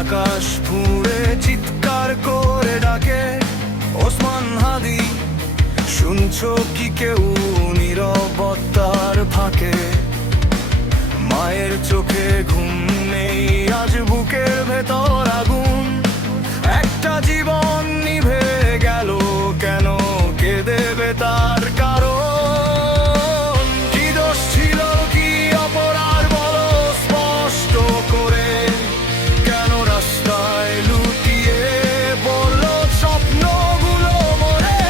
আকাশ ফুঁড়ে চিৎকার করে ডাকে ওসমান হাদি, শুনছো কি কেউ নীরবতার ফাঁকে? মায়ের চোখে ঘুম নেই, আজ বুকের ভেতর আগুন। একটা জীবন নিভে গেল কেন, কে দেবে তার কারণ? কি দোষ ছিল, কি অপরাধ বলো স্পষ্ট করে? কেন রাস্তায় লুটিয়ে পড়লো স্বপ্নগুলো মরে?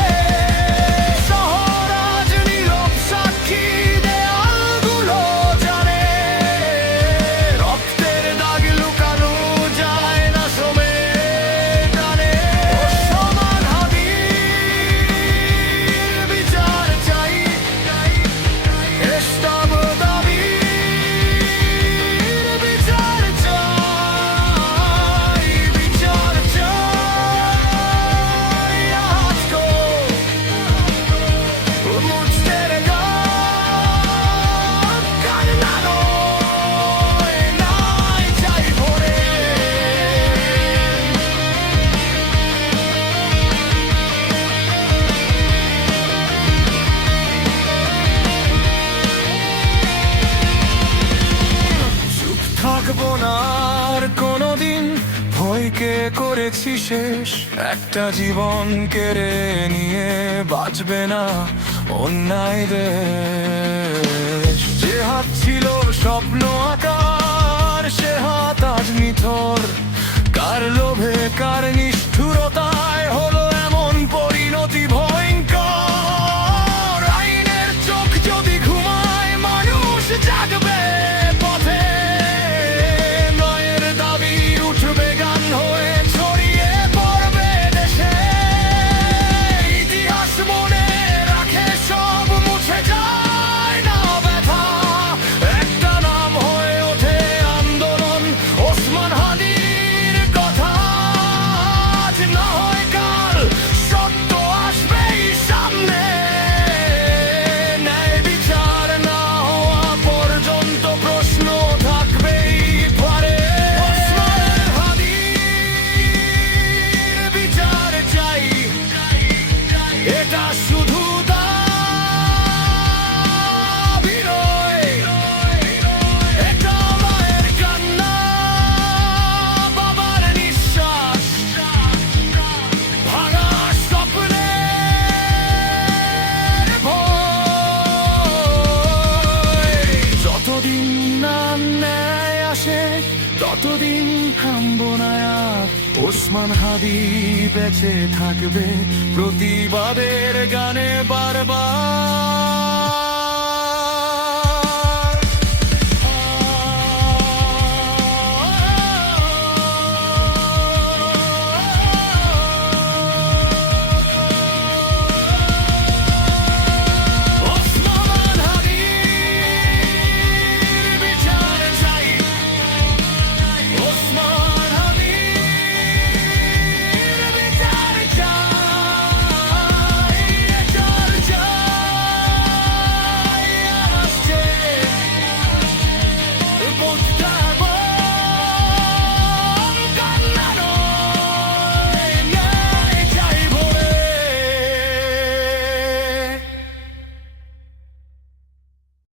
শহর আজ নীরব সাক্ষী, দেয়ালগুলো জানে রক্তের দাগ লুকানো যায় না সমে টানে। ওসমান হাদির বিচার চাই, এসব দাবির বিচার চাই, বিচার চাই আজকে। মুঝতে রেখা কান্না নয়, নাই চাই ভরে। চুপ থাকবো না আর কোনোদিন, ভয়কে করেছি শেষ। একটা জীবন কেড়ে নিয়ে বাঁচবে না অন্যায় দেশ। যে হাত ছিল স্বপ্ন আকার, সে হাত আজ নিথর। কার লোভে, কার নিষ্ঠুরতায় হলো এমন পরিণতি ভয়ঙ্কর? আইনের চোখ যদি ঘুমায়, মানুষ জাগবে পথে। নয়ের দাবি উঠবে গান হয়ে, ছড়িয়ে পড়বে দেশে। ইতিহাস মনে রাখে, সব মুছে যায় না ব্যথা। একটা নাম হয়ে ওঠে আন্দোলন, ওসমান হাদির কথা। আজ না হয় কাল, সত্য আসবেই সামনে। ন্যায় বিচার না হওয়া পর্যন্ত প্রশ্ন থাকবেই পারে। ওসমান হাদির বিচার চাই, এটা শুধু দাবি নয়, এটা মায়ের কান্না, বাবার নিঃশ্বাস, ভাঙা স্বপ্নের ভয়। যতদিন না ন্যায় আসে, ততদিন থামবো না আর। ওসমান হাদি বেঁচে থাকবে প্রতিবাদের গানে বারবার।